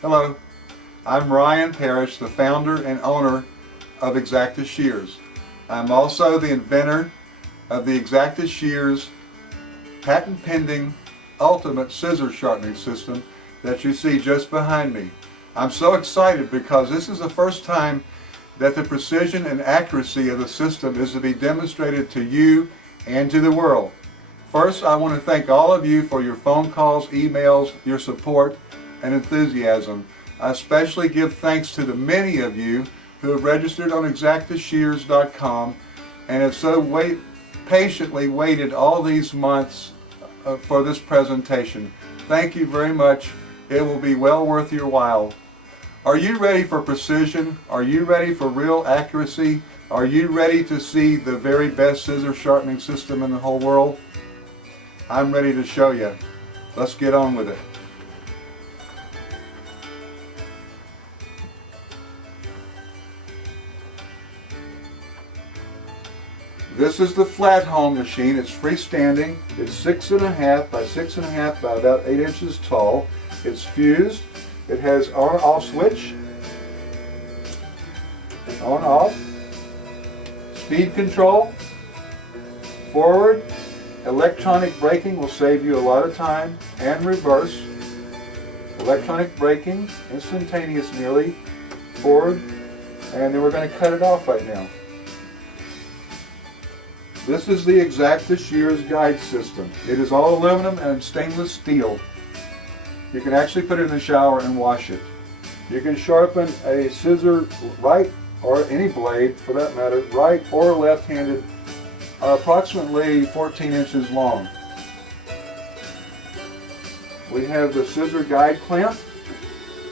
Hello, I'm Ryan Parrish, the founder and owner of Xzacta Shears. I'm also the inventor of the Xzacta Shears patent pending ultimate scissor sharpening system that you see just behind me. I'm so excited because this is the first time that the precision and accuracy of the system is to be demonstrated to you and to the world. First, I want to thank all of you for your phone calls, emails, your support, and enthusiasm. I especially give thanks to the many of you who have registered on XzactaShears.com and have so patiently waited all these months for this presentation. Thank you very much. It will be well worth your while. Are you ready for precision? Are you ready for real accuracy? Are you ready to see the very best scissor sharpening system in the whole world? I'm ready to show you. Let's get on with it. This is the flat home machine. It's freestanding. It's 6.5 by 6.5 by about 8 inches tall. It's fused. It has on-off switch, on-off, speed control, forward, electronic braking will save you a lot of time, and reverse, electronic braking, instantaneous nearly, forward, and then we're going to cut it off right now. This is the Xzacta Shears guide system. It is all aluminum and stainless steel. You can actually put it in the shower and wash it. You can sharpen a scissor right, or any blade for that matter, right or left-handed, approximately 14 inches long. We have the scissor guide clamp.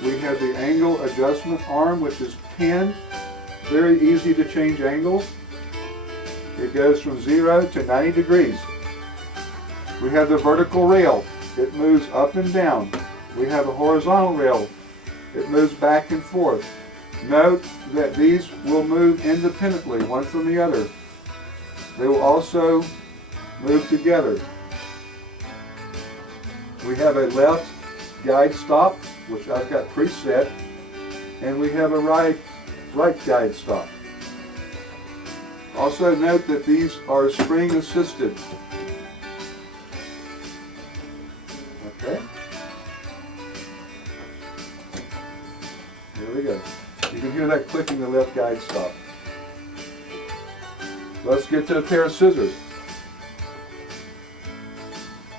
We have the angle adjustment arm, which is pinned. Very easy to change angles. It goes from 0 to 90 degrees. We have the vertical rail. It moves up and down. We have a horizontal rail. It moves back and forth. Note that these will move independently, one from the other. They will also move together. We have a left guide stop, which I've got preset, and we have a right guide stop. Also note that these are spring assisted. Okay. There we go. You can hear that clicking the left guide stop. Let's get to a pair of scissors.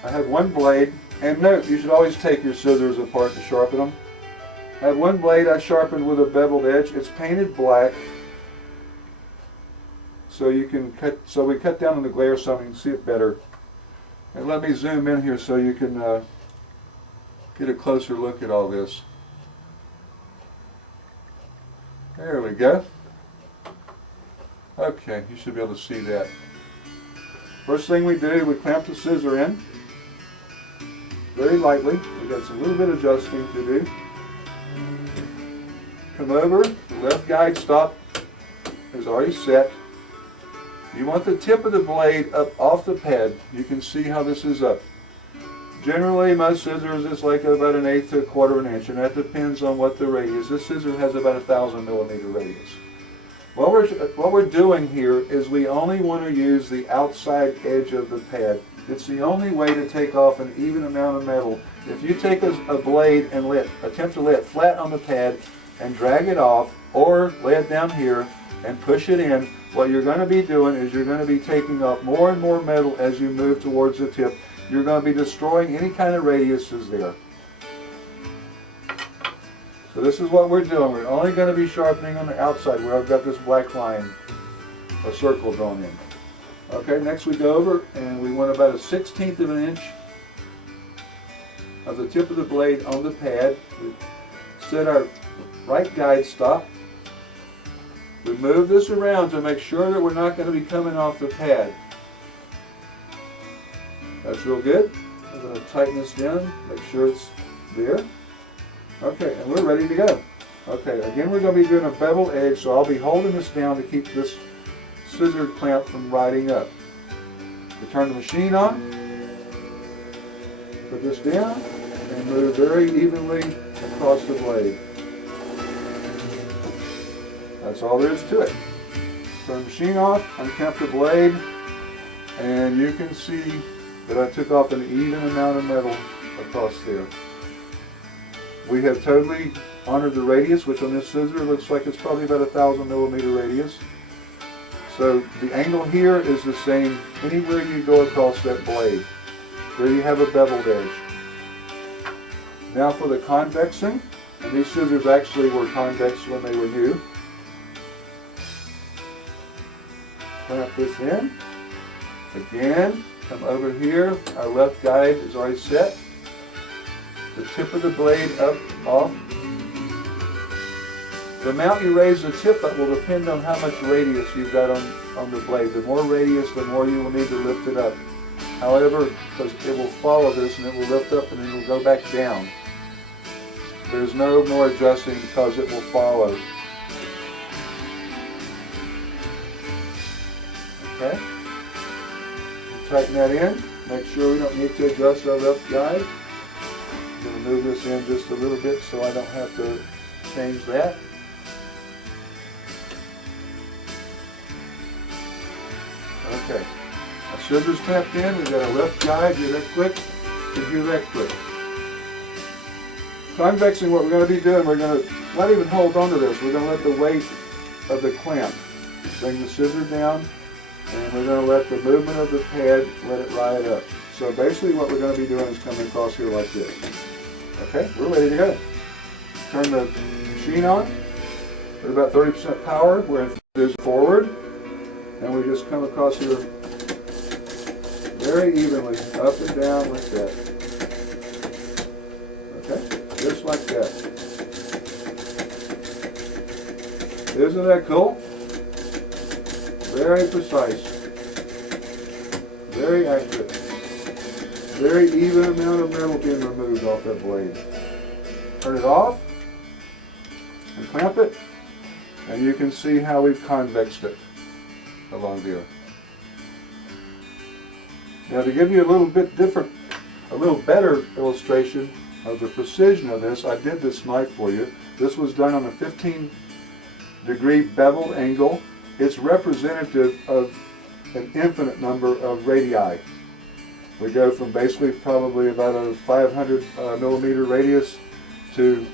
I have one blade, and note you should always take your scissors apart to sharpen them. I have one blade I sharpened with a beveled edge. It's painted black. So you can cut. So we cut down on the glare so you can see it better. And let me zoom in here so you can get a closer look at all this. There we go. Okay, you should be able to see that. First thing we do, we clamp the scissor in very lightly. We've got some little bit of adjusting to do. Come over. The left guide stop is already set. You want the tip of the blade up off the pad. You can see how this is up. Generally, most scissors is like about 1/8 to 1/4 inch, and that depends on what the radius. This scissor has about 1,000 millimeter radius. What we're doing here is we only want to use the outside edge of the pad. It's the only way to take off an even amount of metal. If you take a blade and attempt to lay it flat on the pad and drag it off, or lay it down here and push it in, what you're going to be doing is you're going to be taking off more and more metal as you move towards the tip. You're going to be destroying any kind of radiuses there. So this is what we're doing. We're only going to be sharpening on the outside where I've got this black line, a circle drawn in. Okay, next we go over and we want about 1/16 of an inch of the tip of the blade on the pad. We set our right guide stop. We move this around to make sure that we're not going to be coming off the pad. That's real good. I'm going to tighten this down, make sure it's there. Okay, and we're ready to go. Okay, again we're going to be doing a bevel edge, so I'll be holding this down to keep this scissor clamp from riding up. We turn the machine on, put this down, and move very evenly across the blade. That's all there is to it. Turn the machine off, uncamp the blade, and you can see that I took off an even amount of metal across there. We have totally honored the radius, which on this scissor looks like it's probably about 1,000 millimeter radius. So the angle here is the same anywhere you go across that blade. There you have a beveled edge. Now for the convexing, and these scissors actually were convex when they were new. Clamp this in. Again, come over here. Our left guide is already set. The tip of the blade up, off. The amount you raise the tip up will depend on how much radius you've got on the blade. The more radius, the more you will need to lift it up. However, because it will follow this and it will lift up and then it will go back down. There's no more adjusting because it will follow. Okay? Tighten that in. Make sure we don't need to adjust our left guide. I'm going to move this in just a little bit so I don't have to change that. Okay. Our scissors tapped in. We've got a left guide. Hear that click? You hear that click. Convexing, what we're going to be doing, we're going to not even hold on to this. We're going to let the weight of the clamp bring the scissor down, and we're going to let the movement of the pad let it ride up. So basically what we're going to be doing is coming across here like this. Okay, we're ready to go. Turn the machine on. At about 30% power, we're in this forward, and we just come across here very evenly, up and down like that. Okay, just like that. Isn't that cool? Very precise, very accurate, very even amount of metal being removed off that blade. Turn it off and clamp it, and you can see how we've convexed it along there. Now to give you a little bit different, a little better illustration of the precision of this, I did this knife for you. This was done on a 15-degree bevel angle. It's representative of an infinite number of radii. We go from basically probably about a 500 millimeter radius to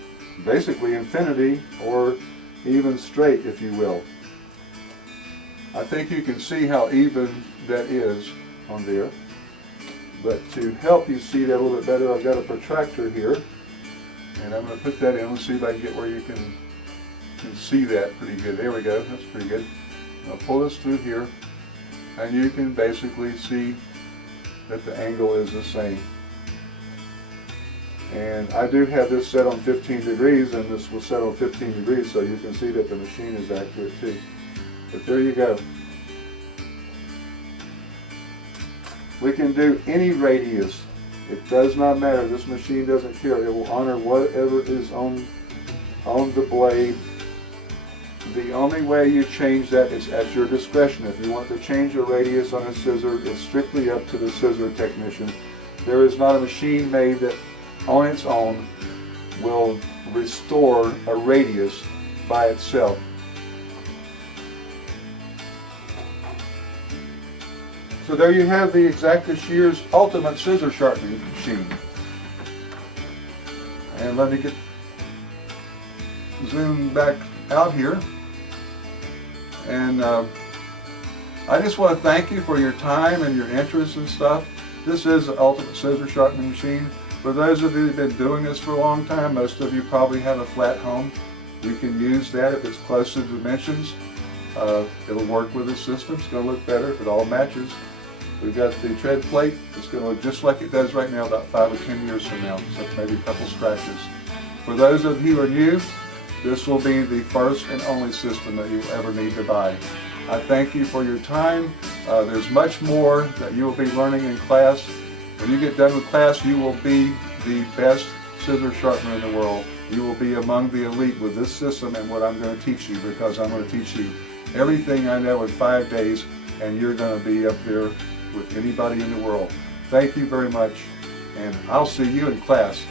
basically infinity, or even straight, if you will. I think you can see how even that is on there. But to help you see that a little bit better, I've got a protractor here, and I'm going to put that in. Let's see if I can get where you can see that pretty good. There we go. That's pretty good. I'll pull this through here, and you can basically see that the angle is the same. And I do have this set on 15 degrees, and this was set on 15 degrees, so you can see that the machine is accurate too. But there you go. We can do any radius. It does not matter. This machine doesn't care. It will honor whatever is on the blade. The only way you change that is at your discretion. If you want to change a radius on a scissor, it's strictly up to the scissor technician. There is not a machine made that on its own will restore a radius by itself. So there you have the Xzacta Shears Ultimate Scissor Sharpening Machine. And let me zoom back out here. And I just want to thank you for your time and your interest and stuff. This is the Ultimate Scissor Sharpening Machine. For those of you who have been doing this for a long time, most of you probably have a flat home. You can use that if it's close to dimensions. It'll work with the system. It's going to look better if it all matches. We've got the tread plate. It's going to look just like it does right now about 5 or 10 years from now, except maybe a couple scratches. For those of you who are new, this will be the first and only system that you will ever need to buy. I thank you for your time. There's much more that you will be learning in class. When you get done with class, you will be the best scissor sharpener in the world. You will be among the elite with this system and what I'm going to teach you, because I'm going to teach you everything I know in 5 days, and you're going to be up there with anybody in the world. Thank you very much, and I'll see you in class.